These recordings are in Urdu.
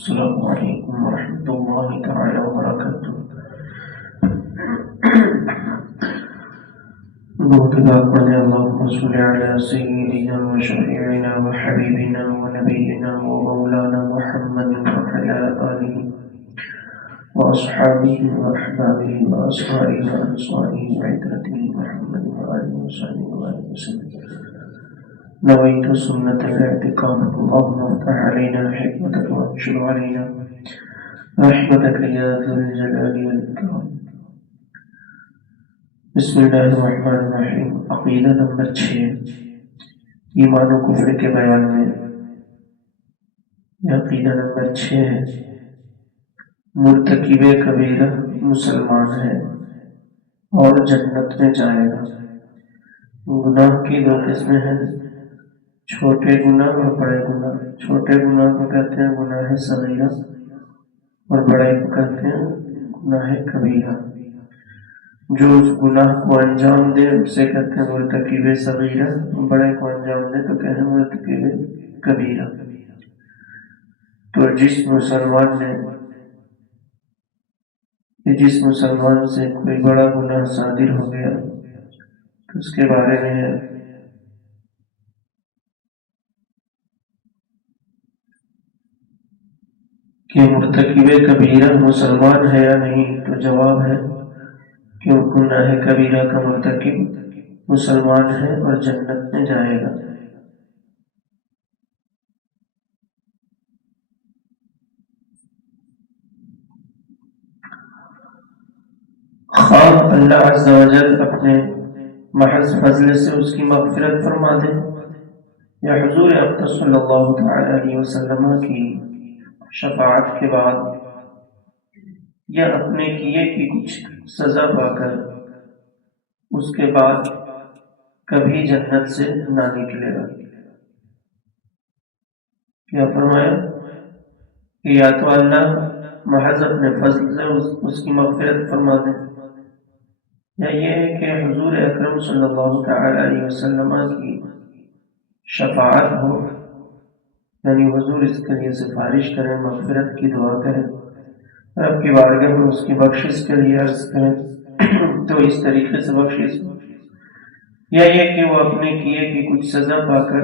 السلام علیکم ورحمۃ اللہ تعالی وبرکاتہ۔ پڑھنے اللہم صل علی سیدنا و شفیعنا و حبیبنا و نبینا و مولانا محمد وعلی آلہ و اصحابہ و احبابہ و اصحابہ و انصارہ وعترۃ محمد و آلہ وصحبہ وسلم۔ نويت سنة الاعتقاد اللهم افتح علينا حكمتك وانشر علينا رحمتك يا ذا الجلال والإكرام۔ بسم اللہ الرحمن الرحیم۔ عقیدہ نمبر 6، ایمان و کفر کے بیان میں یہ عقیدہ نمبر 6 ہے۔ مرتکب کبیرہ مسلمان ہے اور جنت میں جائے گا۔ گناہ کی 2 قسمیں ہیں، چھوٹے گناہ اور بڑے گناہ۔ چھوٹے گناہ کو کہتے ہیں گناہ صغیرہ اور بڑے کو کہتے ہیں گناہ کبیرہ۔ جو اس گناہ کو انجام دے اسے کہتے ہیں مرتکب صغیرہ، بڑے کو انجام دے تو کہتے ہیں مرتکب کبیرہ۔ تو جس مسلمان سے کوئی بڑا گناہ صادر ہو گیا تو اس کے بارے میں کہ مرتکب کبیرہ مسلمان ہے یا نہیں، تو جواب ہے کہ گناہ کبیرہ کا مرتکب مسلمان ہے اور جنت میں جائے گا۔ خواہ اللہ عز و جل اپنے محض فضل سے اس کی مغفرت فرما دے، یا حضور اقدس صلی اللہ تعالی علیہ وسلم کی شفاعت کے بعد، یا اپنے کیے کی کچھ سزا پا کر اس کے بعد کبھی جنت سے نہ نکلے گا۔ کیا فرمایا کہ یا تو اللہ محض اپنے فضل سے اس کی مغفرت فرما دے، یا یہ ہے کہ حضور اکرم صلی اللہ تعالی علیہ وسلم کی شفاعت ہو، یعنی حضور اس کے لیے سفارش کریں، مغفرت کی دعا کریں، رب کی بارگاہ میں اس کی بخشش کے لیے عرض کریں تو اس طریقے سے بخشش، یا یہ کہ وہ اپنے کیے کی کچھ سزا پا کر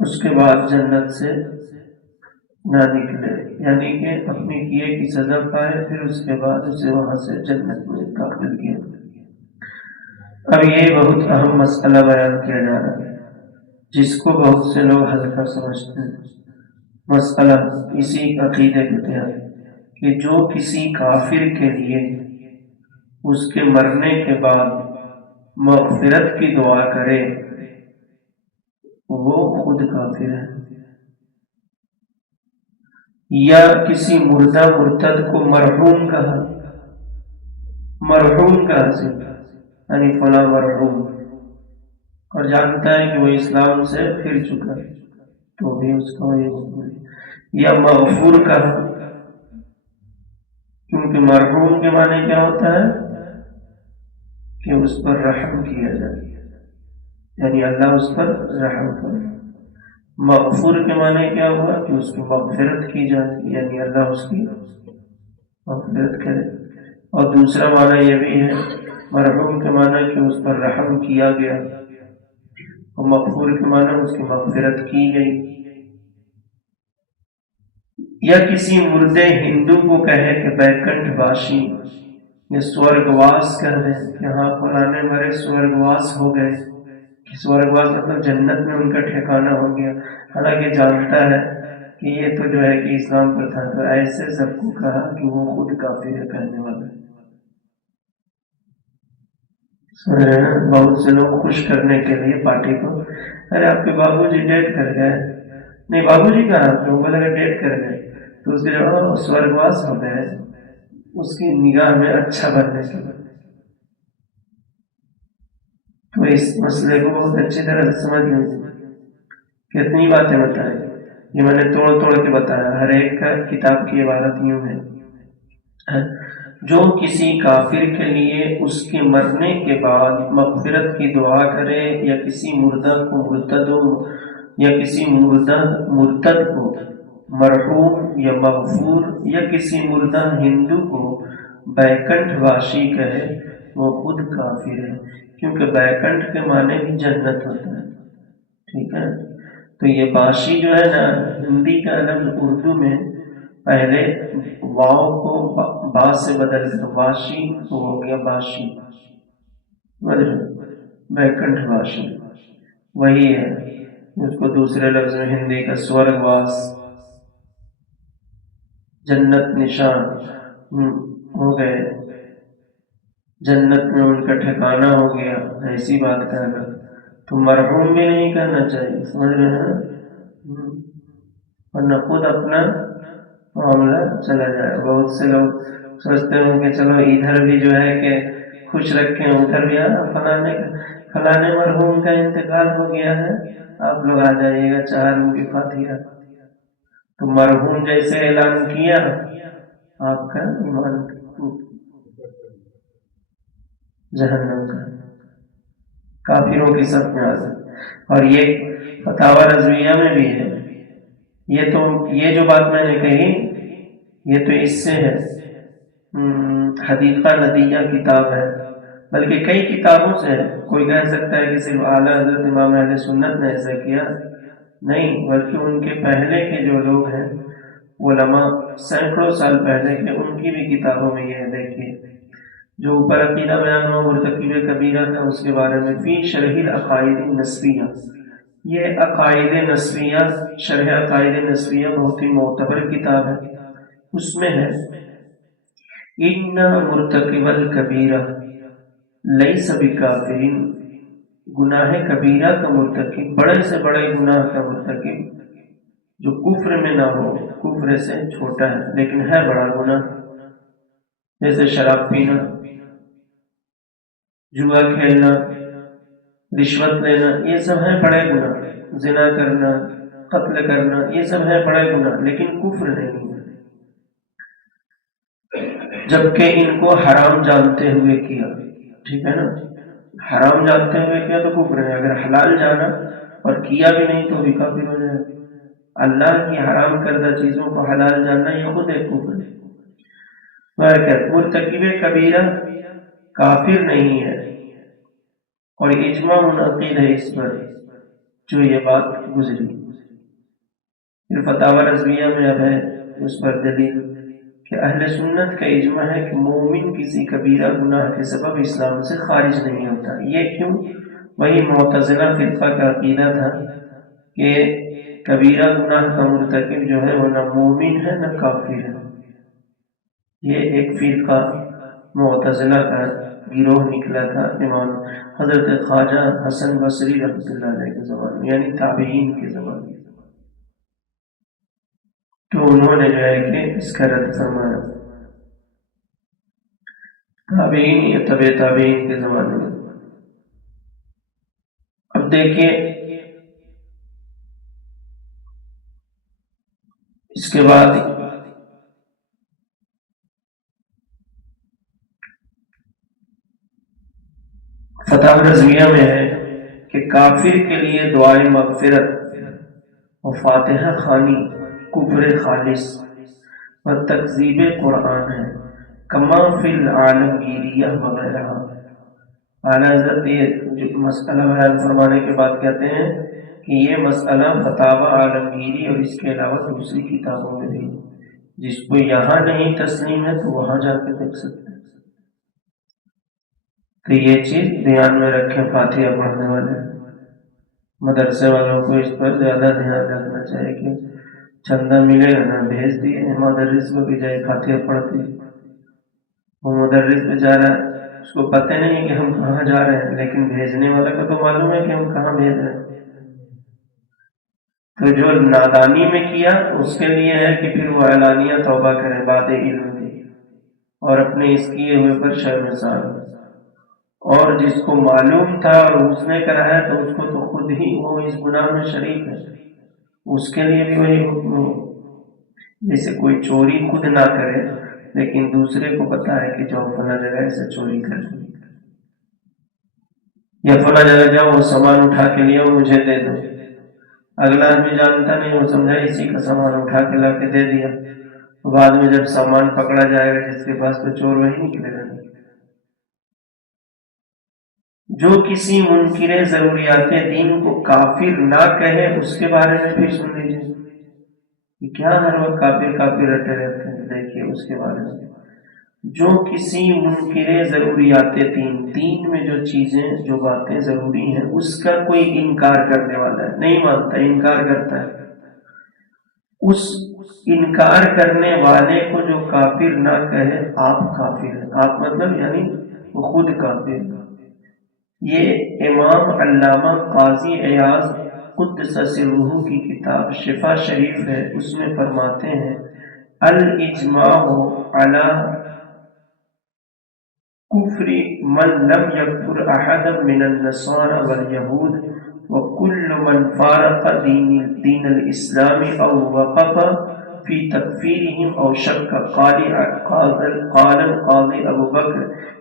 اس کے بعد جنت سے نہ نکلے، یعنی کہ اپنے کیے کی سزا پائے پھر اس کے بعد اسے وہاں سے جنت میں داخل کیا۔ اب یہ بہت اہم مسئلہ بیان کیا جا رہا ہے جس کو بہت سے لوگ ہلکا سمجھتے ہیں۔ مسئلہ اسی عقیدے کے تحت کہ جو کسی کافر کے لیے اس کے مرنے کے بعد مغفرت کی دعا کرے وہ خود کافر ہے، یا کسی مردہ مرتد کو مرحوم کہا یعنی فلاں مرحوم، اور جانتا ہے کہ وہ اسلام سے پھر چکا تو بھی اس کا وہی حکم ہے، یا مغفور کہا، کیونکہ مرحوم کے معنی کیا ہوتا ہے کہ اس پر رحم کیا جائے، یعنی اللہ اس پر رحم کرے۔ مغفور کے معنی کیا ہوا کہ اس کی مغفرت کی جائے، یعنی اللہ اس کی مغفرت کرے۔ اور دوسرا معنی یہ بھی ہے مرحوم کے معنی کہ اس پر رحم کیا گیا، اور مغفور کے معنی اس کی مغفرت کی گئی۔ یا کسی مردے ہندو کو کہے کہ بیکنٹھ باشی یہ سورگواس کر دیں کہ ہاں فلانے مرے سورگواس ہو گئے، کہ سورگواس مطلب جنت میں ان کا ٹھکانہ ہو گیا، حالانکہ جانتا ہے کہ یہ تو جو ہے کہ اسلام پر تھا، تو ایسے سب کو کہا کہ وہ خود کافر ہے کہنے والا۔ بہت سے لوگ خوش کرنے کے لیے پارٹی کو، ارے آپ کے بابو جی ڈیٹ کر گئے، نہیں بابو جی کہاں، آپ لوگوں لگا ڈیٹ کر گئے، تو اس کے جو سورگواس ہو گئے اس کی نگاہ میں اچھا بننے کے لیے۔ تو اس مسئلے کو بہت اچھی طرح سے سمجھ لیں، کتنی باتیں بتائیں، یہ میں نے توڑ کے بتایا، ہر ایک کا کتاب کی عبارت یوں ہے، جو کسی کافر کے لیے اس کے مرنے کے بعد مغفرت کی دعا کرے، یا کسی مردہ کو مرتد یا کسی مرتد کو مرحوم یا مغفور یا کسی مردہ ہندو کو بیکنٹھ واشی کہے وہ خود کافر ہے، کیونکہ بیکنٹھ کے معنی بھی جنت ہوتا ہے، ٹھیک ہے؟ تو یہ باشی جو ہے نا، ہندی کا لفظ اردو میں پہلے واو کو با سے بدل کر واشی تو ہو گیا باشی، بیکنٹھ واشی وہی ہے، اس کو دوسرے لفظ میں ہندی کا سورگ واس، جنت نشان ہو گئے، جنت میں ان کا ٹھکانہ ہو گیا، ایسی بات کہنا۔ تو مرحوم بھی نہیں کہنا چاہیے، سمجھ رہے ہیں؟ ورنہ خود اپنا معاملہ چلا جائے۔ بہت سے لوگ سوچتے ہوں کہ چلو ادھر بھی جو ہے کہ خوش رکھیں، ادھر بھی فلانے مرحوم کا انتقال ہو گیا ہے، آپ لوگ آ جائیے گا 4 روم کی فاتحہ۔ تو مرحوم جیسے اعلان کیا، آپ کا ایمان جہنم کا، کافروں کی صف میں آ جائے۔ اور یہ فتاوی رضویہ میں بھی ہے، یہ جو بات میں نے کہی یہ تو اس سے ہے، حدیقہ ندیہ کتاب ہے، بلکہ کئی کتابوں سے ہے۔ کوئی کہہ سکتا ہے کہ صرف اعلیٰ حضرت امام اہل سنت نے ایسا کیا، نہیں، بلکہ ان کے پہلے کے جو لوگ ہیں علماء سینکڑوں سال پہلے کے، ان کی بھی کتابوں میں یہ ہے۔ دیکھیے جو اوپر عقیدہ بیان ہوا مرتکب کبیرہ کا، اس کے بارے میں فی شرح العقائد النسویہ، یہ عقائد نسویہ، شرح عقائد نسویہ بہت ہی معتبر کتاب ہے، اس میں ہے ان مرتکب الکبیرہ لیس بکافر، گناہ کبیرہ کا مرتکب، بڑے سے بڑے گناہ کا مرتکب جو کفر میں نہ ہو، کفر سے چھوٹا ہے لیکن ہے بڑا گناہ، جیسے شراب پینا، جوا کھیلنا، رشوت لینا، یہ سب ہے بڑے گناہ، زنا کرنا، قتل کرنا، یہ سب ہے بڑے گناہ لیکن کفر نہیں ہے، جبکہ ان کو حرام جانتے ہوئے کیا، ٹھیک ہے نا؟ حرام جانتے ہوئے کیا تو کفر ہے، اگر حلال جانا اور کیا بھی نہیں تو بھی کافر ہو جائے۔ اللہ کی حرام کردہ چیزوں کو حلال جاننا یہ خود ایک کفر ہے۔ مرتکب کبیرہ کافر نہیں ہے، اور اجماع منعقد ہے اس پر، جو یہ بات گزری۔ پھر فتاوی رضویہ میں اب ہے اس پر دلیل کہ اہل سنت کا اجماع ہے کہ مومن کسی کبیرہ گناہ کے سبب اسلام سے خارج نہیں ہوتا۔ یہ کیوں؟ وہی معتزلہ فرقہ کا عقیدہ تھا کہ کبیرہ گناہ کا مرتکب جو ہے وہ نہ مومن ہے نہ کافر ہے۔ یہ ایک فرقہ معتزلہ کا گروہ نکلا تھا امام حضرت خواجہ حسن بصری رحمۃ اللہ علیہ کے زمانے میں، یعنی تابعین کے زمانے میں، تو انہوں نے جو ہے کہ اس کا رد فرمایا، تابعین یا تبع تابعین کے زمانے میں۔ اب دیکھیے اس کے بعد فتاوی رضویہ میں ہے کہ کافر کے لیے دعائے مغفرت و فاتحہ خوانی کفر خالص و تکذیب قرآن ہے، کما فی العالمگیریہ وغیرہ۔ اعلیٰ حضرت یہ مسئلہ بیان فرمانے کے بعد کہتے ہیں کہ یہ مسئلہ فتاوی عالمگیری اور اس کے علاوہ دوسری کتابوں میں بھی، جس کو یہاں نہیں تسلیم ہے تو وہاں جا کے دیکھ سکتے ہیں۔ تو یہ چیز دھیان میں رکھیں، فاتحہ پڑھنے والے مدرسے والوں کو اس پر زیادہ دھیان رکھنا چاہیے کہ چندہ ملے گا نا، بھیج دیے مدرس کو بھی جائے فاتحہ پڑھتے، وہ مدرس پہ جا رہا ہے، اس کو پتہ نہیں کہ ہم کہاں جا رہے ہیں، لیکن بھیجنے والا کو تو معلوم ہے کہ ہم کہاں بھیج رہے ہیں۔ تو جو نادانی میں کیا اس کے لیے ہے کہ پھر وہ اعلانیہ توبہ کرے بعد علم کی، اور اپنے اس کیے ہوئے پر شرمسار ہو، اور جس کو معلوم تھا اور اس نے کرایا تو اس کو تو خود ہی وہ اس گناہ میں شریک ہے، اس کے لیے بھی وہی حکم ہو۔ جیسے کوئی چوری خود نہ کرے لیکن دوسرے کو پتا ہے کہ جاؤ فلاں جگہ سے چوری کر لی، یا فلاں جگہ جاؤ وہ سامان اٹھا کے لیا مجھے دے دو، اگلا آدمی جانتا نہیں، وہ سمجھا اسی کا سامان اٹھا کے لا کے دے دیا، بعد میں جب سامان پکڑا جائے گا جس کے پاس، تو چور وہی نکلے گا۔ جو کسی منکر ضروریات دین کو کافر نہ کہے اس کے بارے میں بھی سن لیجیے، کیا ہر وقت کافر کافر رٹے رہتے ہیں۔ دیکھیے اس کے بارے میں، جو کسی منکر ضروریات دین میں جو چیزیں جو باتیں ضروری ہیں اس کا کوئی انکار کرنے والا ہے، نہیں مانتا، انکار کرتا ہے، اس انکار کرنے والے کو جو کافر نہ کہے، آپ کافر ہیں، آپ مطلب یعنی وہ خود کافر ہے۔ یہ امام علامہ قاضی ایاز قدس سرہ کی کتاب شفا شریف ہے، اس میں فرماتے ہیں الاجماع علی کفر من لم یکفر احدا من النصارى والیہود وکل من فارق دین الاسلام او وقف فی تکفیرهم او شک قال القاضی ابو بکر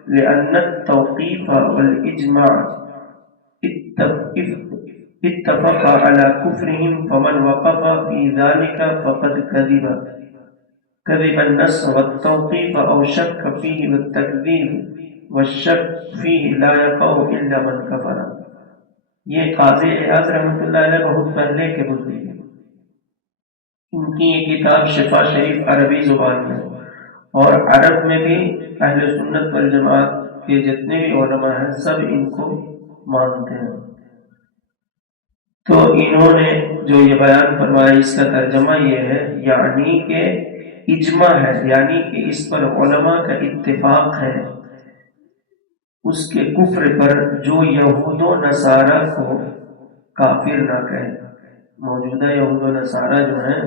لأن التوقیف والاجماع اتفق على كفرهم فمن وقف في ذلك فقد كذب النص والتوقيف أو شك فيه والتكذيب والشك فيه لا يقع إلا من كفر۔ یہ قاضی ایاز رحمۃ اللہ علیہ بہت پہلے کے بزرگ ہیں، ان کی یہ کتاب شفا شریف عربی زبان میں، اور عرب میں بھی اہل سنت والجماعت کے جتنے بھی علماء ہیں سب ان کو مانتے ہیں۔ تو انہوں نے جو یہ بیان فرمایا اس کا ترجمہ یہ ہے، یعنی کہ اجماع ہے، یعنی کہ اس پر علماء کا اتفاق ہے اس کے کفر پر جو یہود و نصارہ کو کافر نہ کہے، موجودہ یہود و نصارہ جو ہیں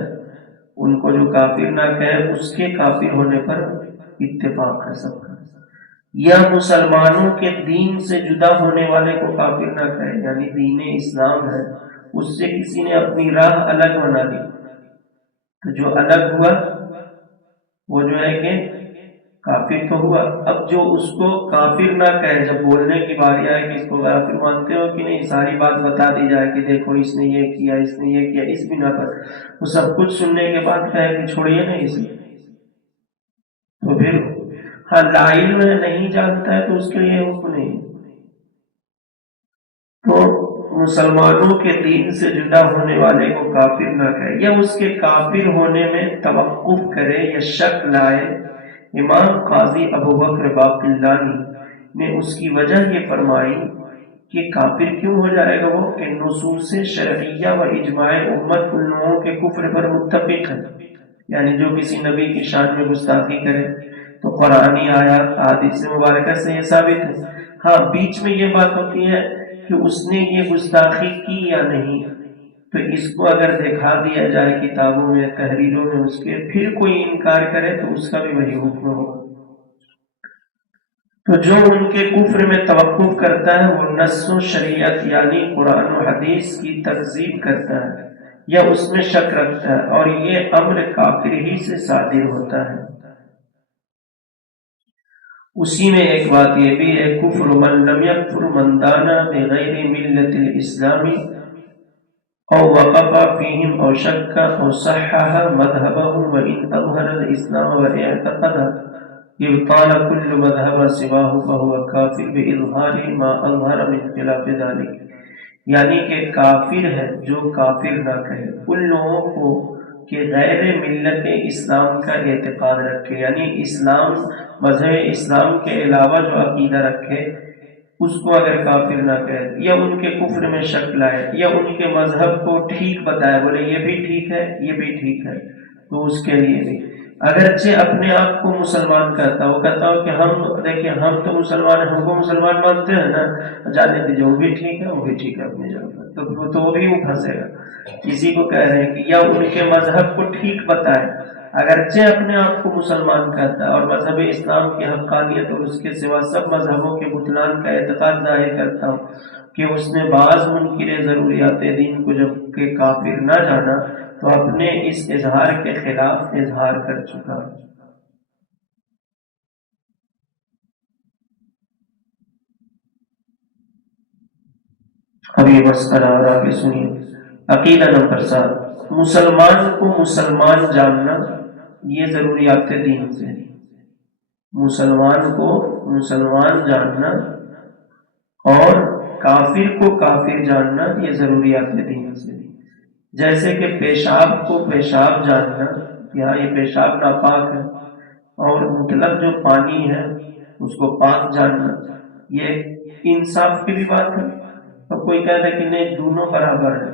ان کو جو کافر نہ کہے اس کے کافر ہونے پر اتفاق ہے سب کا، یا مسلمانوں کے دین سے جدا ہونے والے کو کافر نہ کہے، یعنی دین اسلام ہے اس سے کسی نے اپنی راہ الگ بنا لی تو جو الگ ہوا وہ جو ہے کہ کافر تو ہوا۔ اب جو اس کو کافر نہ کہے، جب بولنے کی باری آئے کہ اس کو کافر مانتے ہو کہ نہیں، ساری بات بتا دی جائے کہ دیکھو اس نے یہ کیا، اس نے یہ کیا، اس بنا پر وہ سب کچھ سننے کے بعد کہے کہ چھوڑیے نہیں اسے، تو پھر ہاں لا علم نہیں جانتا ہے تو اس کے لیے حکم نہیں۔ تو مسلمانوں کے دین سے جدا ہونے والے کو کافر نہ کہے، یا اس کے کافر ہونے میں توقف کرے یا شک لائے۔ امام قاضی ابو بکر باقلانی نے اس کی وجہ یہ فرمائی کہ کافر کیوں ہو جائے گا وہ، کہ نصوص شرعیہ و اجماع امت ان لوگوں کے کفر پر متفق ہے، یعنی جو کسی نبی کی شان میں گستاخی کرے تو قرآنی آیات احادیث مبارکہ سے یہ ثابت ہے۔ ہاں بیچ میں یہ بات ہوتی ہے کہ اس نے یہ گستاخی کی یا نہیں، تو اس کو اگر دکھا دیا جائے کتابوں میں تحریروں میں اس کے، پھر کوئی انکار کرے تو اس کا بھی وہی حکم ہوگا۔ تو جو ان کے کفر میں توقف کرتا ہے وہ نص و شریعت یعنی قرآن و حدیث کی تکذیب کرتا ہے یا اس میں شک رکھتا ہے، اور یہ امر کافر ہی سے صادر ہوتا ہے۔ اسی میں ایک بات یہ بھی ہے، کفر من لم یکفر من دانا بغیر ملت الاسلام او وقف فیہم او شک او صحح مذہبہ وان اظہر الاسلام واعتقد ابطال كل مذهب سواه فهو کافر باظہار ما اظہر من خلاف ذلك، یعنی کہ کافر ہے جو کافر نہ کہے ان لوگوں کو کہ غیر ملت اسلام کا اعتقاد رکھے، یعنی اسلام مذہب اسلام کے علاوہ جو عقیدہ رکھے اس کو اگر کافر نہ کہے، یا ان کے کفر میں شک لائے یا ان کے مذہب کو ٹھیک بتائے، بولے یہ بھی ٹھیک ہے یہ بھی ٹھیک ہے، تو اس کے لیے بھی اگرچہ اپنے آپ کو مسلمان کہتا، وہ کہتا ہو کہ ہم دیکھیں ہم تو مسلمان ہیں، ہم کو مسلمان مانتے ہیں نا، جانے دیجیے وہ بھی ٹھیک ہے وہ بھی ٹھیک ہے اپنی جگہ، تو وہ بھی وہ پھنسے گا۔ کسی کو کہہ رہے ہیں کہ یا ان کے مذہب کو ٹھیک بتائے، اگرچہ اپنے آپ کو مسلمان کہتا ہے اور مذہب اسلام کی حقانیت اور اس کے سوا سب مذہبوں کے بطلان کا اعتقاد ظاہر کرتا ہوں، کہ اس نے بعض منکر ضروریات دین کو جب کہ کافر نہ جانا تو اپنے اس اظہار کے خلاف اظہار کر چکا۔ اب یہ مسئلہ اور آگے سنیے، عقیدہ نمبر 7، مسلمان کو مسلمان جاننا یہ ضروریات دین سے، مسلمان کو مسلمان جاننا اور کافر کو کافر جاننا یہ ضروریات دین سے۔ جیسے کہ پیشاب کو پیشاب جاننا، یہاں یہ پیشاب ناپاک ہے، اور مطلب جو پانی ہے اس کو پاک جاننا، یہ انصاف کی بھی بات ہے۔ تو کوئی کہتا ہے کہ نہیں دونوں برابر ہے،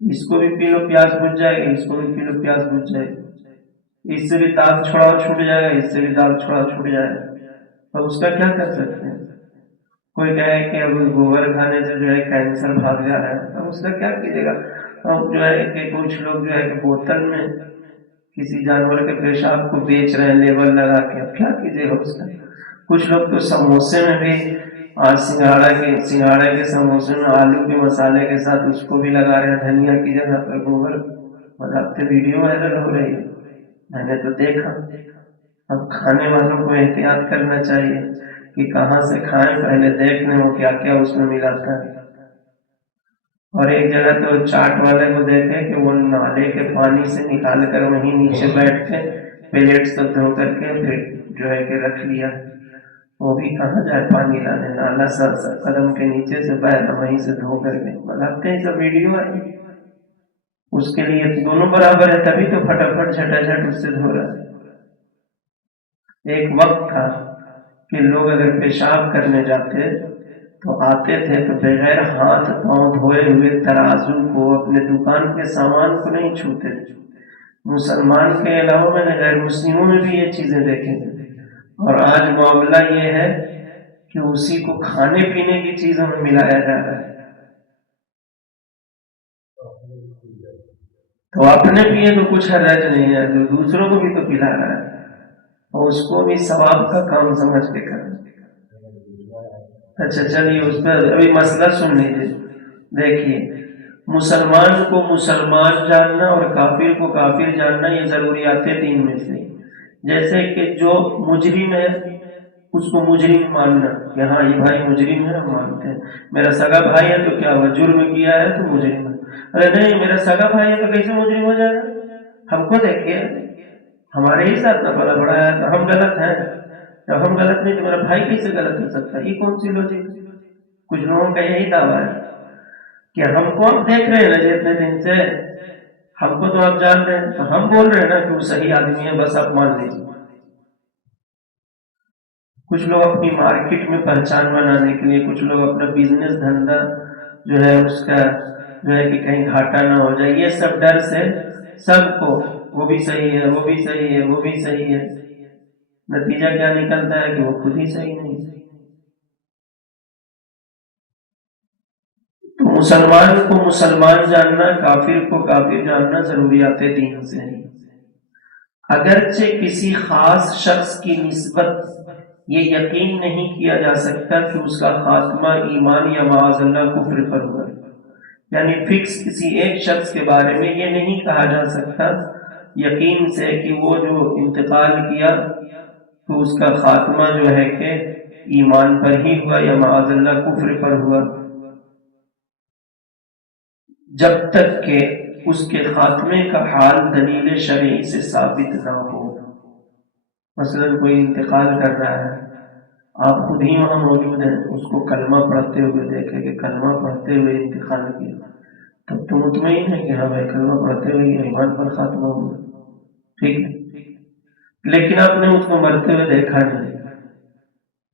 اس کو بھی پی لو پیاس بجھ جائے گا، اس کو بھی پی لو پیاس بجھ جائے گی، اس سے بھی داغ چھڑاؤ چھوٹ جائے گا، اس سے بھی داغ چھڑاؤ چھوٹ جائے گا، تو اس کا کیا کر سکتے ہیں؟ کوئی کہے کہ اب گوبر کھانے سے جو ہے کینسر بھاگ جا رہا ہے، اب اس کا کیا کیجیے گا؟ اب جو ہے کہ کچھ لوگ جو ہے کہ بوتل میں کسی جانور کے پیشاب کو بیچ رہے ہیں لیبل لگا کے، اب کیا کیجیے گا اس کا؟ کچھ لوگ تو سموسے میں بھی سنگھاڑا کے سموسے میں آلو کے مسالے کے ساتھ اس کو بھی لگا رہے ہیں دھنیا کی جگہ پر گوبر، مطلب تو ویڈیو وائرل ہو رہی ہے، میں نے تو دیکھا۔ اب کھانے والوں کو احتیاط کرنا چاہیے کہ کہاں سے کھائیں، پہلے دیکھ لیں وہ کیا کیا اس میں ملاتا ہے۔ اور ایک جگہ تو چاٹ والے کو دیکھے کہ وہ نالے کے پانی سے نکال کر وہیں نیچے بیٹھ کے پلیٹ سب دھو کر کے پھر جو ہے کہ رکھ لیا، وہ بھی کہاں جائے پانی لانے، نالا سر قدم کے نیچے سے بہہ رہا وہیں سے دھو کر کے بناتے ہیں۔ سب ویڈیو آئی، اس کے لیے دونوں برابر ہے، تبھی تو پھٹافٹ جھٹا اس سے دھو رہا ہے۔ ایک وقت تھا کہ لوگ اگر پیشاب کرنے جاتے تو آتے تھے تو بغیر ہاتھ پاؤں دھوئے ہوئے ترازو کو، اپنے دکان کے سامان کو نہیں چھوتے تھے۔ مسلمان کے علاوہ میں نے غیر مسلموں میں بھی یہ چیزیں دیکھی تھی، اور آج معاملہ یہ ہے کہ اسی کو کھانے پینے کی چیزوں میں ملایا جا رہا ہے۔ تو اپنے پیے تو کچھ حرج نہیں ہے، جو دوسروں کو بھی تو پلا رہا ہے، اور اس کو بھی ثواب کا کام سمجھ کے کریں۔ اچھا چلیے اس پر ابھی مسئلہ سن لیجیے۔ دیکھیے، مسلمان کو مسلمان جاننا اور کافر کو کافر جاننا یہ ضروریات دین میں سے، جیسے کہ جو مجرم ہے اس کو مجرم ماننا کہ ہاں یہ بھائی مجرم ہے، ہم مانتے ہیں۔ میرا سگا بھائی ہے تو کیا ہوا، جرم کیا ہے تو مجرم ہے۔ ارے نہیں میرا سگا بھائی ہے تو کیسے مجرم ہو جائے گا؟ ہم کو دیکھیے ہمارے ہی ساتھ نہ پلا بڑا ہے تو ہم غلط ہیں، جب ہم غلط نہیں تو میرا بھائی کیسے غلط ہو سکتا ہے؟ یہ کون سی لوجک؟ کچھ لوگوں کا یہی دعویٰ ہے کہ ہم کو آپ دیکھ رہے ہیں نا جتنے دن سے، ہم کو تو آپ جان رہے ہیں، تو ہم بول رہے ہیں نا کہ وہ صحیح آدمی ہے، بس آپ مان لیجیے۔ کچھ لوگ اپنی مارکیٹ میں پہچان بنانے کے لیے، کچھ لوگ اپنا بزنس دھندا جو ہے اس کا جو ہے کہ کہیں گھاٹا نہ ہو جائے، یہ سب ڈر سے سب کو وہ بھی صحیح ہے، وہ بھی صحیح ہے، وہ بھی صحیح ہے، نتیجہ کیا نکلتا ہے کہ وہ خود ہی صحیح نہیں۔ تو مسلمان کو مسلمان جاننا، کافر کو کافر جاننا ضروریات دین سے ہے۔ اگرچہ کسی خاص شخص کی نسبت یہ یقین نہیں کیا جا سکتا کہ اس کا خاتمہ ایمان یا معاذ اللہ کفر پر ہوا، یعنی فکس کسی ایک شخص کے بارے میں یہ نہیں کہا جا سکتا یقین سے کہ وہ جو انتقال کیا تو اس کا خاتمہ جو ہے کہ ایمان پر ہی ہوا یا معاذ اللہ کفر پر ہوا، جب تک کہ اس کے خاتمے کا حال دلیل شرعی سے ثابت نہ ہو۔ مثلا کوئی انتقال کر رہا ہے، آپ خود ہی وہاں موجود ہیں، اس کو کلمہ پڑھتے ہوئے دیکھیں کہ کلمہ پڑھتے ہوئے انتقال کیا، تب تو مطمئن ہے کہ ہاں بھائی کلمہ پڑھتے ہوئے ایمان پر خاتمہ ہوا، ٹھیک ہے۔ لیکن آپ نے اس کو مرتے ہوئے دیکھا نہیں،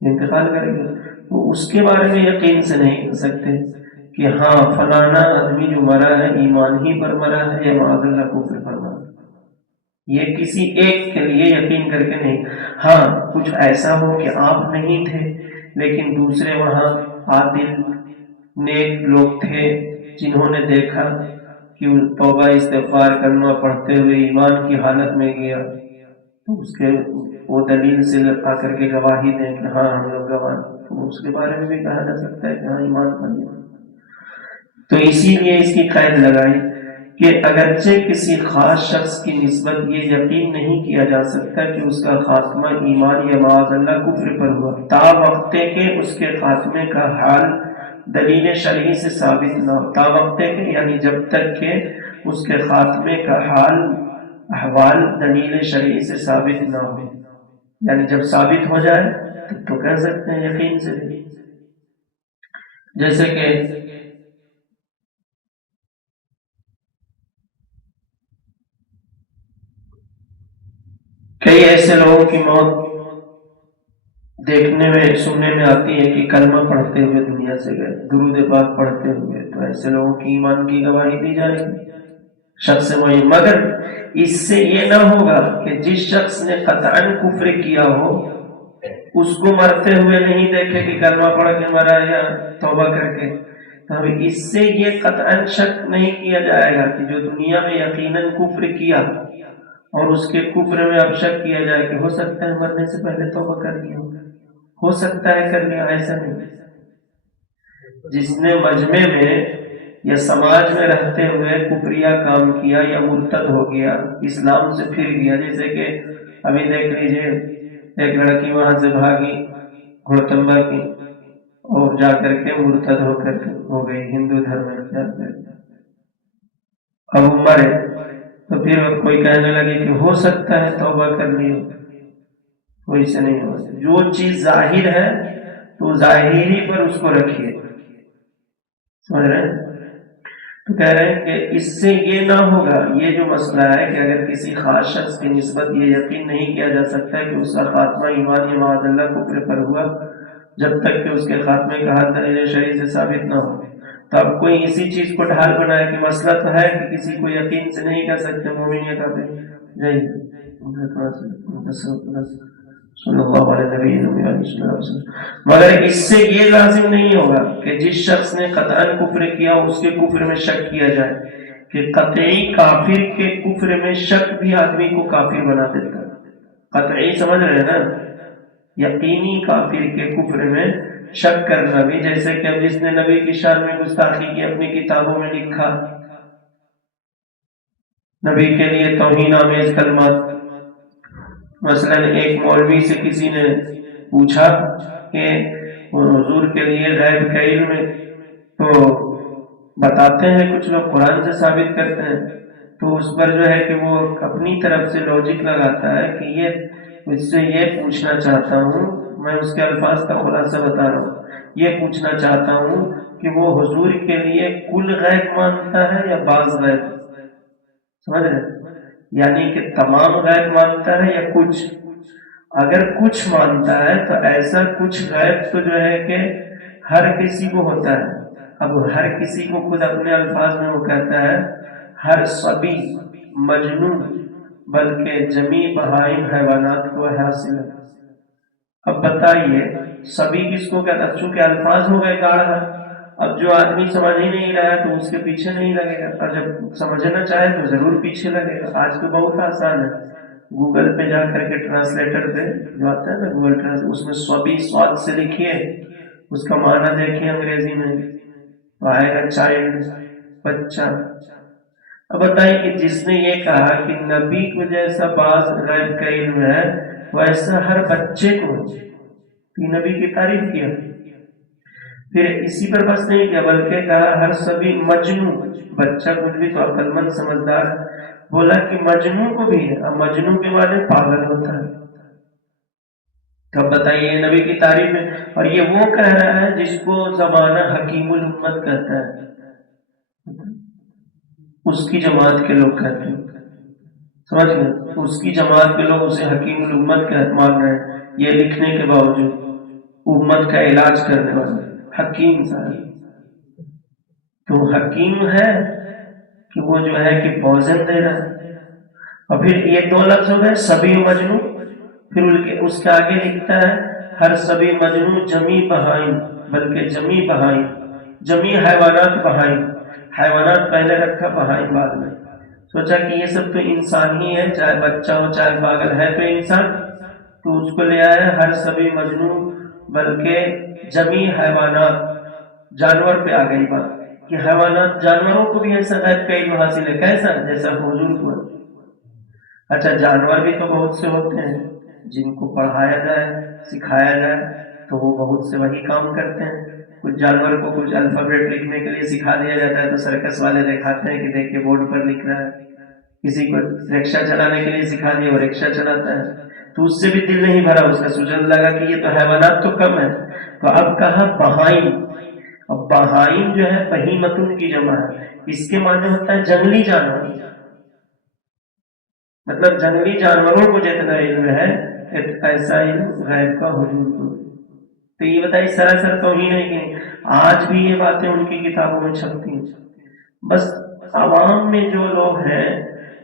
انتقال کر گیا، وہ اس کے بارے میں یقین سے نہیں کر سکتے کہ ہاں فلانا آدمی جو مرا ہے ایمان ہی پر مرا ہے یا معاذ اللہ کفر پر مرا ہے۔ یہ کسی ایک کے لیے یقین کر کے نہیں۔ ہاں کچھ ایسا ہو کہ آپ نہیں تھے لیکن دوسرے وہاں عادل نیک لوگ تھے جنہوں نے دیکھا کہ توبہ استغفار کرنا پڑھتے ہوئے ایمان کی حالت میں گیا، تو اس کے وہ دلیل سے آ کر کے گواہی دیں کہ ہاں ہم لوگ گواہ، تو اس کے بارے میں بھی کہا جا سکتا ہے کہ ہاں ایمان پر گیا۔ تو اسی لیے اس کی قید لگائی کہ اگرچہ کسی خاص شخص کی نسبت یہ یقین نہیں کیا جا سکتا کہ اس کا خاتمہ ایمان یا معاذ اللہ کفر پر ہوا، تا وقت کہ اس کے خاتمے کا حال دلیل شرعی سے ثابت نہ ہو، تا وقت ہے کہ یعنی جب تک کہ اس کے خاتمے کا حال احوال دلیل شرعی سے ثابت نہ ہو، یعنی جب ثابت ہو جائے تو کہہ سکتے ہیں یقین سے بھی. جیسے کہ کئی ایسے لوگوں کی موت دیکھنے میں سننے میں آتی ہے کہ کلمہ پڑھتے ہوئے دنیا سے گئے، درود پاک پڑھتے ہوئے، تو ایسے لوگوں کی ایمان کی گواہی دی جائے گی شخص معین. مگر اس سے یہ نہ ہوگا کہ جس شخص نے قطعاً کفر کیا ہو اس کو مرتے ہوئے نہیں دیکھے کہ کلمہ پڑھ کے مرا یا توبہ کر کے، تو اس سے یہ قطعاً شک نہیں کیا جائے گا کہ جو دنیا میں یقیناً کفر کیا اور اس کے کفر میں اب شک کیا جائے کہ ہو سکتا ہے مرنے سے پہلے توبہ کر لیا ہو سکتا ہے کر لیا. ایسا نہیں. جس نے مجمع میں یا سماج میں رہتے ہوئے کفریہ کام کیا یا مرتد ہو گیا، اسلام سے پھر گیا، جیسے کہ ابھی دیکھ لیجئے ایک لڑکی وہاں سے بھاگی گھوڑتمبا کی اور جا کر کے مرتد ہو گئی ہندو دھرم میں، اب وہ مرے تو پھر کوئی کہنے لگے کہ ہو سکتا ہے توبہ کر لی، کوئی سے نہیں ہو. جو چیز ظاہر ہے تو ظاہری پر اس کو رکھیے، سمجھ رہے ہیں؟ تو کہہ رہے ہیں کہ اس سے یہ نہ ہوگا، یہ جو مسئلہ ہے کہ اگر کسی خاص شخص کی نسبت یہ یقین نہیں کیا جا سکتا کہ اس کا خاتمہ ایمان یا معاذ اللہ کفر پر ہوا جب تک کہ اس کے خاتمے کا حد دلیل شرعی سے ثابت نہ ہو. تو اب کوئی اسی چیز کو ڈھال بنائے کہ مسئلہ تو ہے کہ کسی کو یقین سے نہیں کہہ سکتے مومن یا کافر. صلی اللہ علیہ وسلم. مگر اس سے یہ لازم نہیں ہوگا کہ جس شخص نے قطعاً کفر کیا اس کے کفر میں شک کیا جائے، کہ قطعی کافر کے کفر میں شک بھی آدمی کو کافر بنا دیتا ہے. قطعی سمجھ رہے ہیں نا، یقینی کافر کے کفر میں شک کرنا بھی، جیسے کہ اب جس نے نبی کی شان میں گستاخی کی اپنی کتابوں میں لکھا، نبی کے لیے توہین آمیز کلمات. مثلا ایک مولوی سے کسی نے پوچھا کہ حضور کے لیے غیب کا علم تو بتاتے ہیں کچھ لوگ، قرآن سے ثابت کرتے ہیں، تو اس پر جو ہے کہ وہ اپنی طرف سے لوجک لگاتا ہے کہ یہ اس سے یہ پوچھنا چاہتا ہوں، میں اس کے الفاظ کا خلاصہ بتا رہا ہوں، یہ پوچھنا چاہتا ہوں کہ وہ حضور کے لیے کل غیب مانتا ہے یا بعض غیب، سمجھ رہے؟ یعنی کہ تمام غیب مانتا ہے یا کچھ. اگر کچھ مانتا ہے تو ایسا کچھ غیب تو جو ہے کہ ہر کسی کو ہوتا ہے. اب ہر کسی کو خود اپنے الفاظ میں وہ کہتا ہے ہر صبی مجنون بلکہ جمیع بہائم حیوانات کو حاصل ہے. اب بتائیے سبھی کس کو کہتا ہے؟ چونکہ الفاظ ہو گئے گاڑھا، اب جو آدمی سمجھ ہی نہیں رہا ہے تو اس کے پیچھے نہیں لگے گا، اور جب سمجھنا چاہے تو ضرور پیچھے لگے گا. آج تو بہت آسان ہے، گوگل پہ جا کر کے ٹرانسلیٹر پہ جو آتا ہے نا گوگل ٹرانسلیٹر، اس میں سوبی سواد سے لکھیے، اس کا معنی دیکھیے انگریزی میں تو آئے گا چائلڈ، بچہ. اب بتائیے کہ جس نے یہ کہا کہ نبی کو جیسا بعض غیب کا علم ہے ویسا ہر بچے کو، نبی کی تعریف کیا. پھر اسی پر بس نہیں کیا بلکہ کہا ہر سبھی مجنون، بچہ کچھ بھی تو عقل مند سمجھدار، بولا کہ مجنون کو بھی ہے. اب مجنون کے معنی پاگل ہوتا ہے. تب بتائیے نبی کی تعریف میں، اور یہ وہ کہہ رہا ہے جس کو زمانہ حکیم الامت کہتا ہے، اس کی جماعت کے لوگ کہتے ہیں، سمجھ گئے؟ اس کی جماعت کے لوگ اسے حکیم الامت مان رہے ہیں، یہ لکھنے کے باوجود امت کا علاج کرنے والا حکیم صاحب. تو حکیم ہے کہ وہ جو ہے کہ پوزن دے رہا ہے. اور پھر یہ دو لفظ ہو گئے سبھی مجنون، پھر اس کے آگے لکھتا ہے ہر سبھی مجنون جمیع بہائم بلکہ جمیع بہائم، جمیع حیوانات بہائم، حیوانات پہلے رکھا بہائم بعد میں. سوچا کہ یہ سب تو انسان ہی ہے، چاہے بچہ ہو چاہے پاگل ہے تو انسان، تو اس کو لے آیا ہر سبھی مجنون بلکہ جمیع حیوانات. جانور پہ آ گئی بات کہ حیوانات، جانوروں کو بھی ایسا غیب کا علم حاصل ہے، کیسا؟ جیسا حضور کو. اچھا جانور بھی تو بہت سے ہوتے ہیں جن کو پڑھایا جائے سکھایا جائے تو وہ بہت سے وہی کام کرتے ہیں. کچھ جانور کو کچھ الفابیٹ لکھنے کے لیے سکھا دیا جاتا ہے تو سرکس والے دکھاتے ہیں کہ دیکھیے بورڈ پر لکھ رہا ہے. کسی کو رکشا چلانے کے لیے سکھا دیا وہ رکشا چلاتا ہے, تو اس سے بھی دل نہیں بھرا, اس کا سوچنے لگا کہ یہ تو حیوانات تو کم ہے. تو اب کہا بہائم. اب بہائم جو ہے بہیمتن کی جمع ہے, اس کے معنی ہوتا ہے جنگلی جانور, مطلب جنگلی جانوروں کو جتنا علم ہے ایسا علم غیب کا حضور کو. تو یہ بتائیے سراسر توہین ہے کہ آج بھی یہ باتیں ان کی کتابوں میں چھپتی ہیں. بس عوام میں جو لوگ ہیں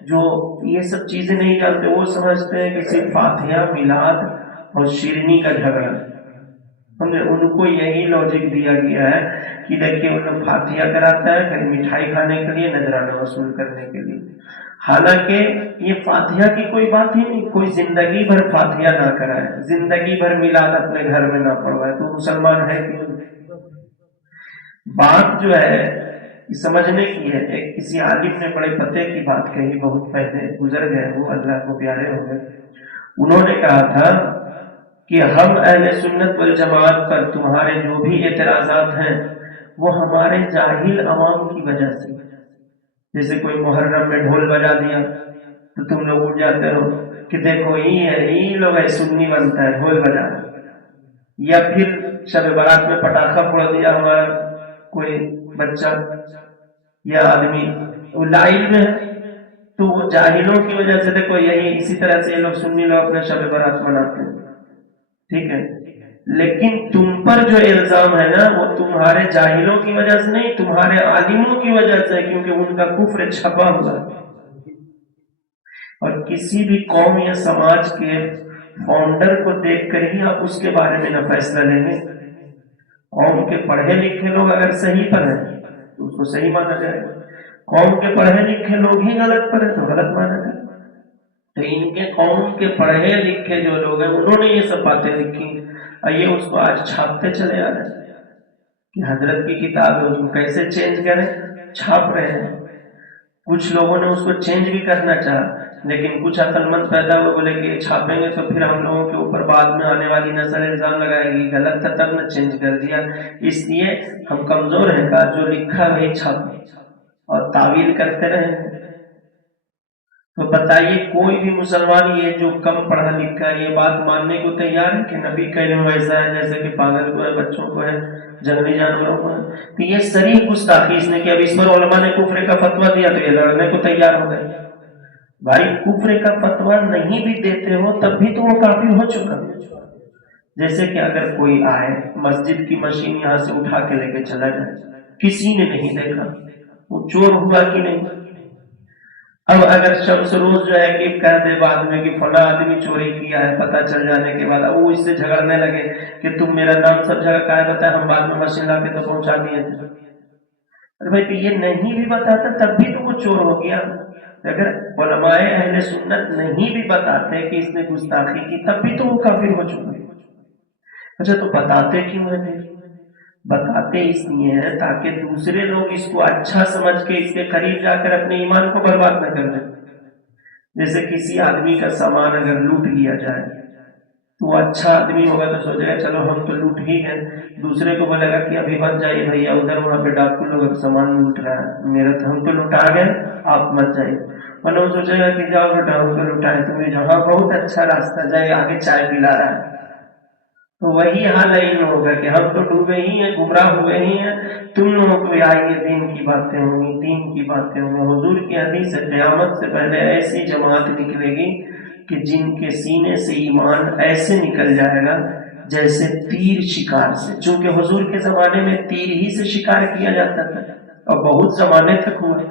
جو یہ سب چیزیں نہیں جانتے وہ سمجھتے ہیں کہ صرف فاتحہ, میلاد اور شیرنی کا جھگڑا. ان کو یہی لاجک دیا گیا ہے کہ دیکھیے ان لوگ فاتحہ کراتا ہے کہیں مٹھائی کھانے کے لیے, نذرانہ وصول کرنے کے لیے. حالانکہ یہ فاتحہ کی کوئی بات ہی نہیں, کوئی زندگی بھر فاتحہ نہ کرائے, زندگی بھر میلاد اپنے گھر میں نہ پڑھوائے تو مسلمان ہے کہ بات جو ہے سمجھنے کی ہے. ایک کسی عالم نے بڑے پتے کی بات کہی, بہت پہلے گزر گئے, وہ اللہ کو پیارے ہو گئے. انہوں نے کہا تھا کہ ہم اہل سنت والجماعت پر تمہارے جو بھی اعتراضات ہیں وہ ہمارے جاہل عوام کی وجہ سے, جیسے کوئی محرم میں ڈھول بجا دیا تو تم لوگ اٹھ جاتے ہو کہ دیکھو یہ لوگ سنی بنتا ہے ڈھول بجا, یا پھر شب برات میں پٹاخہ پھوڑ دیا ہمارا کوئی بچہ یا آدمی, وہ لا علم ہے تو وہ جاہلوں کی وجہ سے دیکھو یہی اسی طرح سے یہ لوگ سنی لوگ اپنے شب برات مناتے ہیں. ٹھیک ہے, لیکن تم پر جو الزام ہے نا وہ تمہارے جاہلوں کی وجہ سے نہیں, تمہارے عالموں کی وجہ سے ہے, کیونکہ ان کا کفر چھپا ہوا ہے. اور کسی بھی قوم یا سماج کے فاؤنڈر کو دیکھ کر ہی آپ اس کے بارے میں نہ فیصلہ لیں گے. قوم کے پڑھے لکھے لوگ اگر صحیح پر ہیں تو اس کو صحیح مانا جائے گا, قوم کے پڑھے لکھے لوگ ہی غلط پر ہیں تو غلط مانا جائے گا. تو ان کے قوم کے پڑھے لکھے جو لوگ ہیں انہوں نے یہ سب باتیں لکھی, اور یہ اس کو آج چھاپتے چلے آ رہے ہیں کہ حضرت کی کتاب ہے اس کو کیسے چینج کریں, چھاپ رہے ہیں. کچھ لوگوں نے اس کو چینج بھی کرنا چاہا, لیکن کچھ عقل مند پیدا ہوئے بولے کہ چھاپیں گے تو پھر ہم لوگوں کے اوپر بعد میں آنے والی نسل الزام لگائے گی غلط تھا تب نے چینج کر دیا, اس لیے ہم کمزور ہیں. کہا جو لکھا وہی چھاپیں اور تعویل کرتے رہے. تو بتائیے کوئی بھی مسلمان یہ جو کم پڑھا لکھا ہے یہ بات ماننے کو تیار ہے کہ نبی کا علم ویسا ہے جیسے کہ پاگل کو ہے, بچوں کو ہے, جنگلی جانوروں کو ہے؟ تو یہ صریح گستاخی اس نے کہ اب اس پر علماء نے کفر کا فتویٰ دیا تو یہ لڑنے کو تیار ہو گئے. بھائی کفر کا فتویٰ نہیں بھی دیتے ہو تب بھی تو وہ کافر ہو چکا. جیسے کہ اگر کوئی آئے مسجد کی مشین یہاں سے اٹھا کے لے کے چلا جائے, کسی نے نہیں دیکھا, وہ چور ہوا کہ نہیں. اب اگر شمس روز جو ہے کہ کہہ دے بعد میں کہ فلاں آدمی چوری کیا ہے, پتہ چل جانے کے بعد وہ اس سے جھگڑنے لگے کہ تم میرا نام سب جگہ کا ہے بتایا, ہم بعد میں مشین لا کے تو پہنچا دیے تھے. ارے بھائی تو یہ نہیں بھی بتاتا تب بھی تو وہ چور ہو گیا. اگر علماء اہل سنت نہیں بھی بتاتے کہ اس نے گستاخی کی تب بھی تو وہ کافر ہو چکا. اچھا تو بتاتے کیوں ہے؟ بتاتے اس لیے ہیں تاکہ دوسرے لوگ اس کو اچھا سمجھ کے اس کے قریب جا کر اپنے ایمان کو برباد نہ کر دیں. جیسے کسی آدمی کا سامان اگر لوٹ لیا جائے تو وہ اچھا آدمی ہوگا تو سوچے گا چلو ہم تو لوٹ ہی ہیں, دوسرے کو بولے گا کہ ابھی مت جائیے بھیا ادھر وہاں پہ ڈاکو لوگ سامان لوٹ رہا ہے, میرا تو ہم تو لوٹا گئے آپ مت جائیے. ورنہ وہ سوچے گا کہ جاؤ بیٹا ہم تو لوٹائے, تمہیں جہاں بہت اچھا راستہ جائے آگے چائے پلا رہا ہے. تو وہی حال نہیں ہوگا کہ ہم تو ڈوبے ہی ہیں, گمراہ ہوئے ہی ہیں, تم لوگوں کو آئیے دین کی باتیں ہوں گی, دین کی باتیں ہوں گی. حضور کی حدیث ہے قیامت سے پہلے ایسی جماعت نکلے گی کہ جن کے سینے سے ایمان ایسے نکل جائے گا جیسے تیر شکار سے, چونکہ حضور کے زمانے میں تیر ہی سے شکار کیا جاتا تھا اور بہت زمانے تک ہوئے.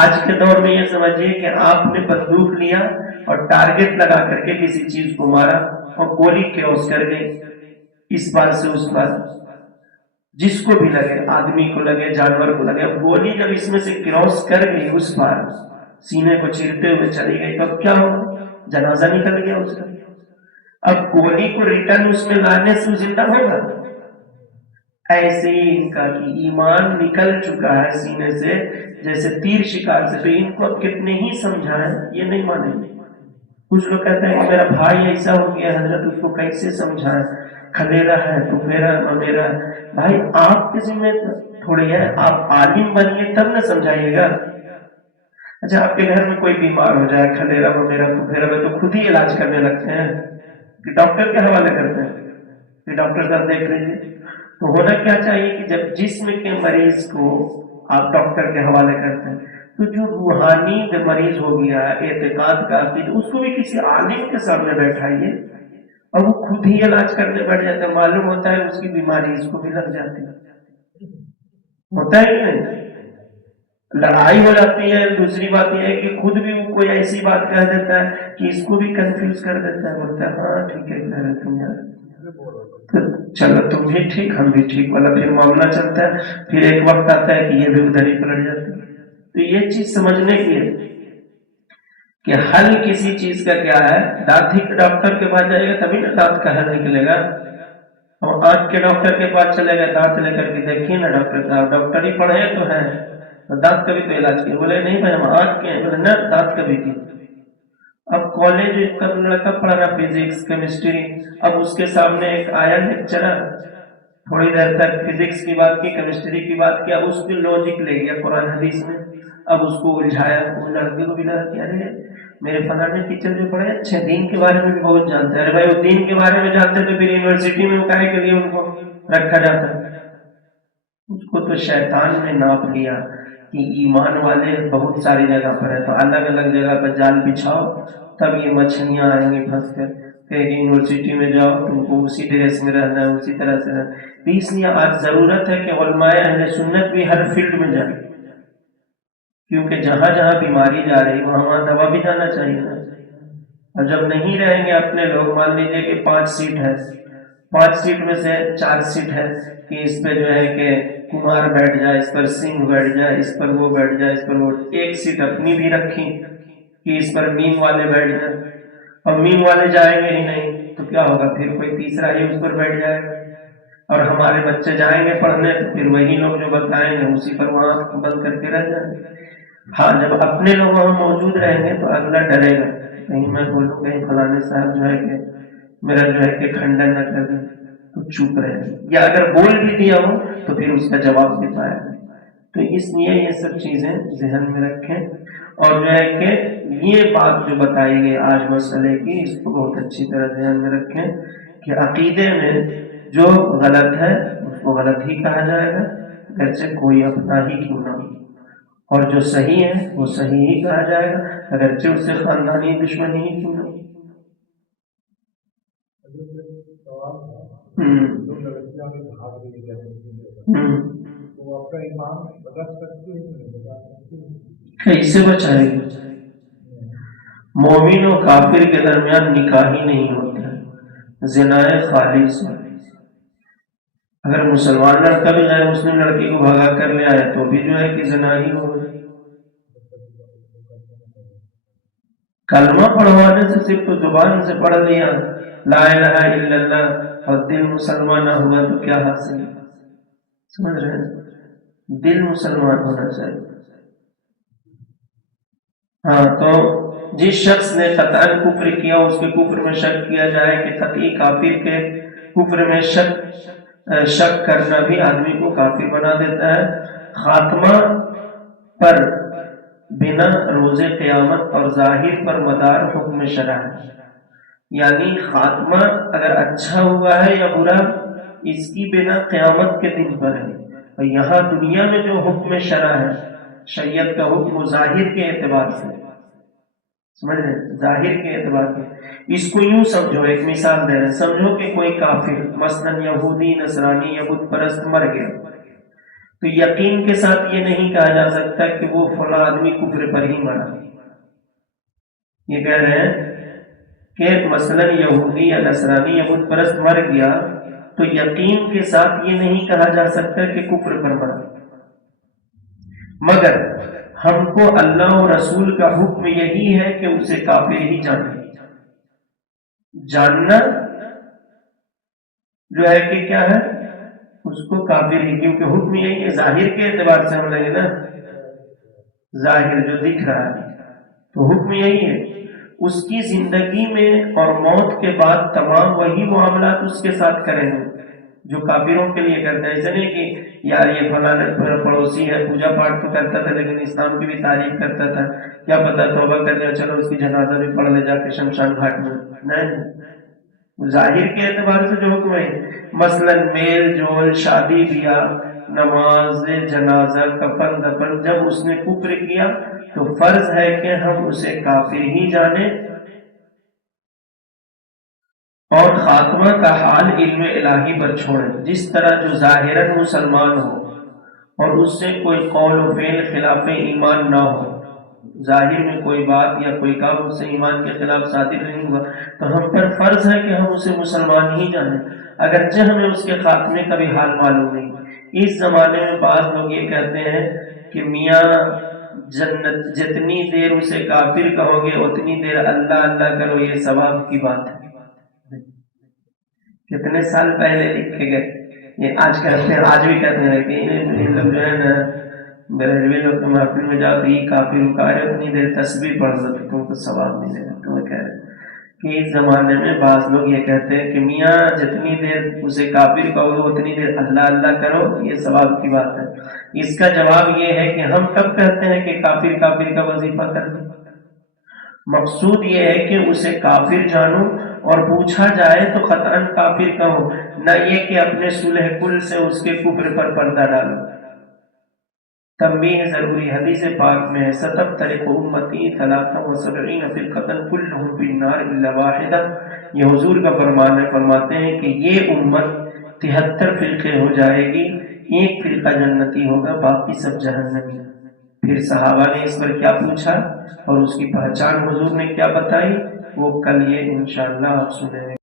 آج کے دور میں یہ سمجھیے کہ آپ نے بندوق لیا اور ٹارگٹ لگا کر کے کسی چیز کو مارا اور گولی کراس کر گئی اس بار سے اس بار, جس کو بھی لگے, آدمی کو لگے, جانور کو لگے. اب گولی جب اس میں سے کراس کر گئی اس بار سینے کو چیرتے ہوئے چلی گئی تو اب کیا ہوگا؟ جنازہ نکل گیا اس کا. اب گولی کو ریٹرن اس میں لانے سے زندہ ہوگا. ایسے ہی ان کا کہ ایمان نکل چکا ہے سینے سے جیسے تیر شکار سے. تو ان کو اب کتنے ہی سمجھائیں یہ نہیں مانیں. کچھ لوگ کہتے ہیں کہ میرا بھائی ایسا ہو گیا حضرت اس کو کیسے سمجھائیں. خلیرا ہے تو میرا ممیرا، بھائی آپ کے ذمہ تھوڑی ہے، آپ عالم بنیے تب نہ سمجھائیے گا۔ اچھا آپ کے گھر میں کوئی بیمار ہو جائے، خلیرا ممیرا پھیرا میں، تو خود ہی علاج کرنے لگتے ہیں کہ ڈاکٹر کے حوالے کرتے ہیں کہ ڈاکٹر صاحب دیکھ لیجیے؟ تو ہونا کیا چاہیے کہ جب جسم کے مریض کو آپ ڈاکٹر کے حوالے کرتے ہیں، تو جو روحانی مریض ہو گیا اعتقاد کا عقید، اس کو بھی کسی عالم کے سامنے بیٹھائیے اور وہ خود ہی علاج کرنے بیٹھ جاتا ہے، معلوم ہوتا ہے اس کی بیماری اس کو بھی لگ جاتی ہے، ہوتا ہے کہ نہیں؟ لڑائی ہو جاتی ہے، دوسری بات یہ ہے کہ خود بھی وہ کوئی ایسی بات کہہ دیتا ہے کہ اس کو بھی کنفیوز کر دیتا ہے، بولتا ہے ہاں ٹھیک ہے کہہ رہے تم یار، تو چلو تم بھی ٹھیک ہم بھی ٹھیک والا پھر معاملہ چلتا ہے، پھر ایک وقت آتا ہے کہ یہ بھی ادھر ہی پلٹ جاتا ہے۔ تو یہ چیز سمجھنے کی ہے کہ حل کسی چیز کا کیا ہے، دانت ہی ڈاکٹر کے پاس جائے گا تبھی نا دانت کا حل نکلے گا۔ اور آنکھ کے ڈاکٹر کے پاس چلے گا، دانت لے کر کے دیکھیے نا ڈاکٹر صاحب، ڈاکٹر ہی پڑھے تو ہیں، تو دانت کا بھی تو علاج کیے، بولے نہیں بھائی ہم آنکھ کے ہیں، بولے نہ دانت کا بھی کیے۔ اب کالج کا لڑکا پڑھ رہا فزکس کیمسٹری، اب اس کے سامنے ایک آیا لیکچرر، تھوڑی دیر تک فزکس کی بات کی، کیمسٹری کی بات کی، اب اس کی لوجک لے گیا قرآن حدیث میں، اب اس کو الجھایا، وہ لڑکے کو بھی لگا کہ ارے میرے فلانے ٹیچر جو بڑے اچھے دین کے بارے میں بھی بہت جانتے ہیں، ارے بھائی وہ دین کے بارے میں جانتے تو پھر یونیورسٹی میں کاہے کے لیے ان کو رکھا جاتا ہے؟ اس کو تو شیطان نے ناپ لیا کہ ایمان والے بہت ساری جگہ پر ہے، تو الگ الگ جگہ پر جال بچھاؤ تب یہ مچھلیاں آئیں گی پھنس کر، کہ یونیورسٹی میں جاؤ تم کو اسی ڈریس میں رہنا ہے، اسی طرح سے رہنا ہے۔ اس لیے آج ضرورت ہے کہ علماء اہل سنت بھی ہر فیلڈ میں جائیں، کیونکہ جہاں جہاں بیماری جا رہی وہاں وہاں دوا بھی جانا چاہیے نا۔ اور جب نہیں رہیں گے اپنے لوگ، مان لیجیے کہ 5 سیٹ ہے، 5 سیٹ میں سے 4 سیٹ ہے کہ اس پہ جو ہے کہ کمار بیٹھ جائے، اس پر سنگھ بیٹھ جائے، اس پر وہ بیٹھ جائے، اس پر وہ، ایک سیٹ اپنی بھی رکھی کہ اس پر میم والے بیٹھ جائیں، اور میم والے جائیں گے ہی نہیں تو کیا ہوگا، پھر کوئی تیسرا ہی اس پر بیٹھ جائے گا، اور ہمارے بچے جائیں گے پڑھنے تو پھر وہی لوگ جو بتائیں گے اسی پر وہاں بند کر کے رہ جائیں گے۔ ہاں جب اپنے لوگ وہاں موجود رہیں گے تو اگلا ڈرے گا، کہیں میں بولوں کہیں فلانے صاحب جو ہے کہ میرا جو ہے کہ کھنڈن نہ کر دیں، تو چپ رہے، یا اگر بول بھی دیا ہو تو پھر اس کا جواب بھی پائے۔ تو اس لیے یہ سب چیزیں ذہن میں رکھیں، اور جو ہے کہ یہ بات جو بتائی گئی آج مسئلے کی، اس کو بہت اچھی طرح ذہن میں رکھیں کہ عقیدے میں جو غلط ہے اس کو غلط ہی کہا جائے گا، اگرچہ کوئی اپنا ہی کیوں نہ ہو، اور جو صحیح ہے وہ صحیح ہی کہا جائے گا، اگرچہ اس سے خاندانی دشمنی ہی کیوں نہ ہو۔ کیسے بچائے گی؟ مومن و کافر کے درمیان نکاح ہی نہیں ہوتا، زنائے خالص ہے۔ اگر مسلمان لڑکا بھی غیر مسلم لڑکی کو بھگا کر لے آئے تو بھی جو ہے کہ زنا ہی ہوگا۔ کلمہ پڑھوانے سے صرف تو زبان سے پڑھ لیا لا الہ الا اللہ اور دل مسلمان نہ ہوا تو کیا حاصل ہے؟ سمجھ رہے ہیں؟ دل مسلمان ہونا چاہیے۔ ہاں تو جس شخص نے قطعاً کفر کیا اس کے کفر میں شک کیا جائے کہ قطعی کافر کے کفر میں شک کرنا بھی آدمی کو کافر بنا دیتا ہے۔ خاتمہ پر بنا روز قیامت اور ظاہر پر مدار حکم شرع ہے، یعنی خاتمہ اگر اچھا ہوا ہے یا برا اس کی بنا قیامت کے دن پر ہے، اور یہاں دنیا میں جو حکم شرع ہے شریعت کا حکم ظاہر کے اعتبار سے، سمجھ رہے ہیں؟ ظاہر کے اعتبار سے اس کو یوں سمجھو، ایک مثال دے رہے ہیں، سمجھو کہ کوئی کافر مثلا یہودی نصرانی یا بت پرست مر گیا، تو یقین کے ساتھ یہ نہیں کہا جا سکتا کہ وہ فلاں آدمی کفر پر ہی مرا۔ یہ کہہ رہے ہیں کہ مثلا یہودی یا نصرانی یا بت پرست مر گیا تو یقین کے ساتھ یہ نہیں کہا جا سکتا کہ کفر پر مرا، مگر ہم کو اللہ و رسول کا حکم یہی ہے کہ اسے کافر ہی جاننا جو ہے کہ کیا ہے، اس کو کافر ہی، کیونکہ حکم یہی ہے، ظاہر کے اعتبار سے ہم لیں گے نا، ظاہر جو دکھ رہا ہے تو حکم یہی ہے، اس کی زندگی میں اور موت کے بعد تمام وہی معاملات اس کے ساتھ کریں گے جو کافروں کے لیے کرتا ہے. ایسا نہیں کہ یار یہ فلانا پڑوسی ہے پوجا پاٹ تو کرتا تھا لیکن اسلام کی بھی تعریف کرتا تھا, کیا پتا توبہ کر لیا چلو اس کی جنازہ بھی پڑھ لے جا کے شمشان گھاٹ میں. نہیں, ظاہر کے اعتبار سے جو حکم ہے مثلا میل جول, شادی بیاہ, نماز جنازہ, کفن دفن, جب اس نے کفر کیا تو فرض ہے کہ ہم اسے کافر ہی جانیں اور خاتمہ کا حال علم الہی پر چھوڑیں. جس طرح جو ظاہراً مسلمان ہو اور اس سے کوئی قول و فعل خلاف ایمان نہ ہو, ظاہر میں کوئی بات یا کوئی کام اس سے ایمان کے خلاف صادر نہیں ہوا تو ہم پر فرض ہے کہ ہم اسے مسلمان ہی جانیں اگرچہ ہمیں اس کے خاتمے کا بھی حال معلوم نہیں. اس زمانے میں بعض لوگ یہ کہتے ہیں کہ میاں جنت جتنی دیر اسے کافر کہو گے اتنی دیر اللہ اللہ کرو, یہ ثواب کی بات ہے. کتنے سال پہلے لکھے گئے, یہ آج کہتے ہیں, آج بھی کہتے ہیں کہ یہ لوگ جو ہے نا بریلوی لوگ کے محفل میں جاؤ تو یہ کافر رکائے اتنی دیر تسبیح پڑھ لو تو تم کو ثواب ملے گا. تمہیں کہہ رہے کہ اس زمانے میں بعض لوگ یہ کہتے ہیں کہ میاں جتنی دیر اسے کافر کہو گے اتنی دیر اللہ اللہ کرو, یہ ثواب کی بات ہے. اس کا جواب یہ ہے کہ ہم کب کہتے ہیں کہ کافر کافر کا وظیفہ کر دیں؟ مقصود یہ ہے کہ اسے کافر جانو اور پوچھا جائے تو قطعاً کافر کہو, نہ یہ کہ اپنے صلح کل سے اس کے کفر پر پردہ ڈالو. تنبیہ ضروری, حدیث پاک میں ہے ستفترق امتی 73 فرقۃ کلھم فی النار الا واحدہ. یہ حضور کا فرمان ہے, فرماتے ہیں کہ یہ امت 73 فرقے ہو جائے گی, ایک فرقہ جنتی ہوگا باقی سب جہنمی. پھر صحابہ نے اس پر کیا پوچھا اور اس کی پہچان حضور نے کیا بتائی, وہ کل یہ انشاءاللہ آپ سنیں.